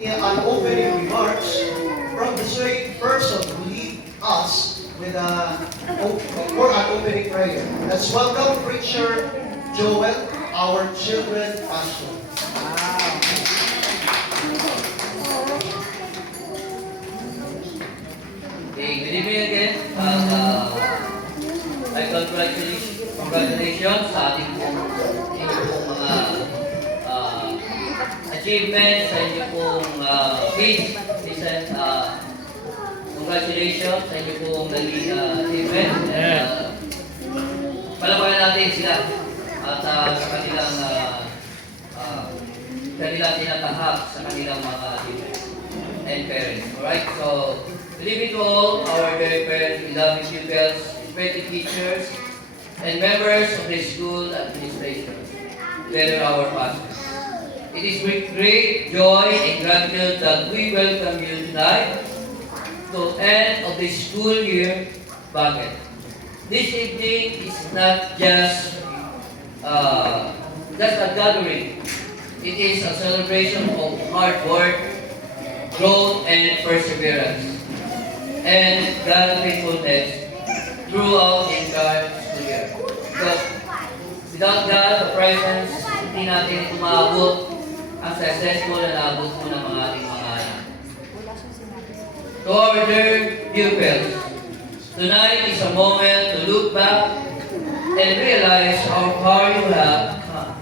An opening remarks from the same person who lead us with for an opening prayer. Let's welcome Preacher Joel, our children pastor. Okay, good evening again. I congratulations sa ating inyong mga achievements, sa inyong pong kids. Listen, congratulations sa inyong pong naging achievement. Palapakan natin sila at sa kanilang tinatahak sa kanilang mga achievements and parents. Alright, so good evening to all our dear parents, beloved pupils, respected teachers, and members of the school administration, together our pastors. It is with great joy and gratitude that we welcome you tonight to end of the school year banquet. This evening is not just a gathering. It is a celebration of hard work, growth, and perseverance, and God's faithfulness throughout the entire school year. Because without God, the presence, hindi natin ito maabot ang successful na naabot po ng mga ating mga anak. To our dear pupils, tonight is a moment to look back and realize how far you have come.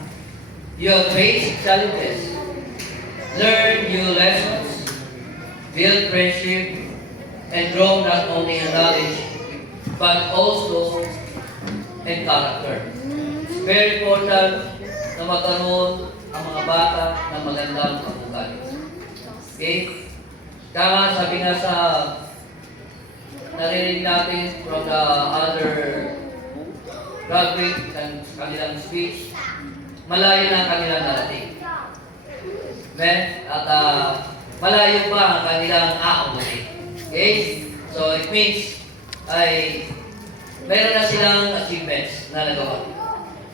You have faced challenges, learned new lessons, build friendship, and grow not only in knowledge, but also in character. It's very important na magkaroon ang mga bata ng magandang pag-ugali. Okay? Kaya sabi nga sa narinig natin from the other graduate ng kanilang speech, malayo na ang kanilang narating. Amen? At malayo pa ang kanilang aabutin. Okay? So it means ay meron na silang achievements na nagawa.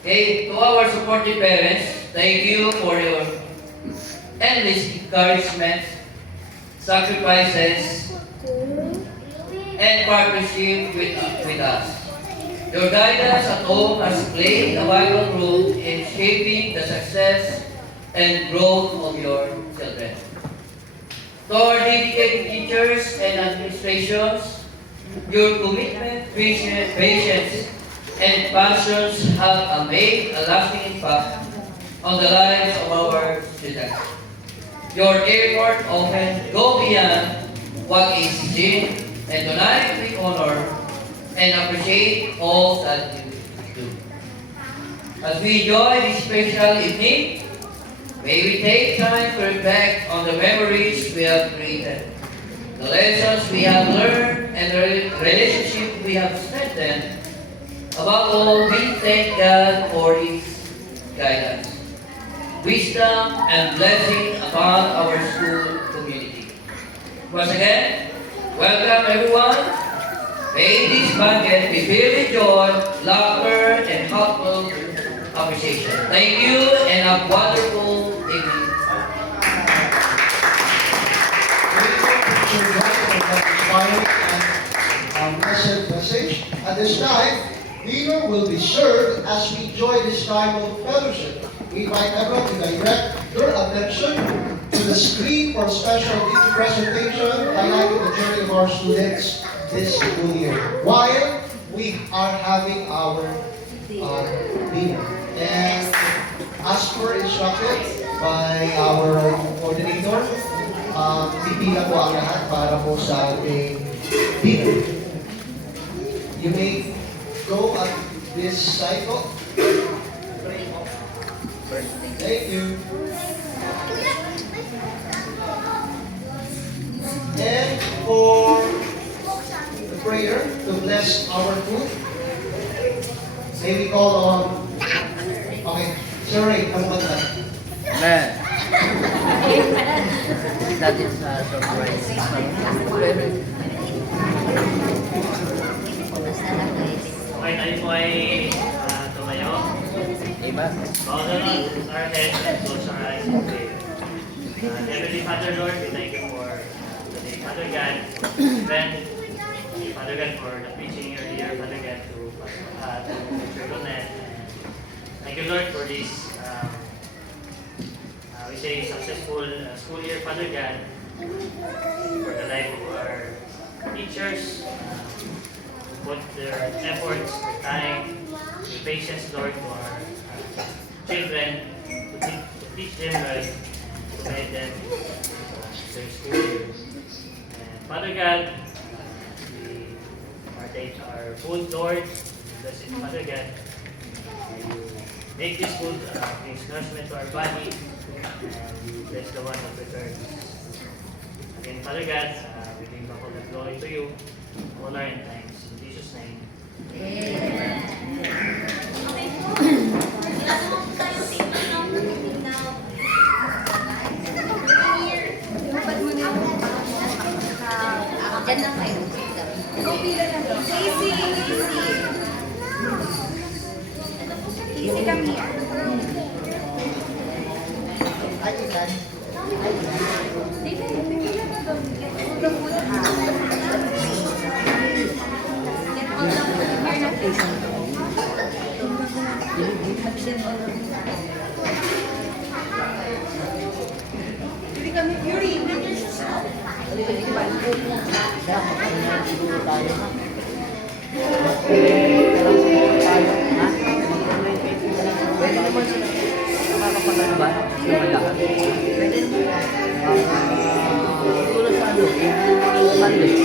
Okay? To our supportive parents, thank you for your endless encouragement, sacrifices, and partnership with us. Your guidance at home has played a vital role in shaping the success and growth of your children. To our dedicated teachers and administrations, your commitment, patience, and passions have made a lasting impact on the lives of our students. Your effort often go beyond what is seen, and tonight we honor and appreciate all that you do. As we enjoy this special evening, may we take time to reflect on the memories we have created, the lessons we have learned, and the relationship we have strengthened. Above all, we thank God for His guidance, wisdom, and blessing upon our school community. Once again, welcome everyone. May this banquet be filled with joy, laughter, and heartfelt appreciation. Thank you, and a wonderful evening. Inspiring and blessed message. At this time, dinner will be served as we enjoy this time of fellowship. We invite everyone to direct your attention to the screen for a special video presentation highlighting the journey of our students this school year while we are having our dinner. And as per instructed by our coordinator, pipila po ang lahat para po sa ating dinner. You may go at this cycle. Thank you. And for the prayer to bless our food, may we call on. Okay, Sir Ray, ano ba ito? Amen. That is surprise. Okay, tayo po ay tumayo. Iba? Bow down our heads and close our eyes in prayer. Heavenly Father, Lord, we thank you for today, Father God, for this event. Father God, for the preaching earlier, Father God, to Richard Donnet. Thank you, Lord, for this, we say, successful school year, Father God, for the life of our teachers, put their efforts, their time, their patience, Lord, for our children, to teach them right, to guide them their school year. And Father God, we partake our food, Lord, bless it, Father God. You make this food brings nourishment to our body, and you bless the one who prepared this. Again, Father God, we bring back all the glory to you, honor and thanks. In Jesus' name. Diyan lang kayo. Easy, come here. Ay, ilan? The food out. Get all the food here na place. Yuri, kami. Yuri, bring your shoes out. Pwede naman sila nakakapagano ba? Lumalakad. Pwede naman. Siguro sa ano, yung Sunday.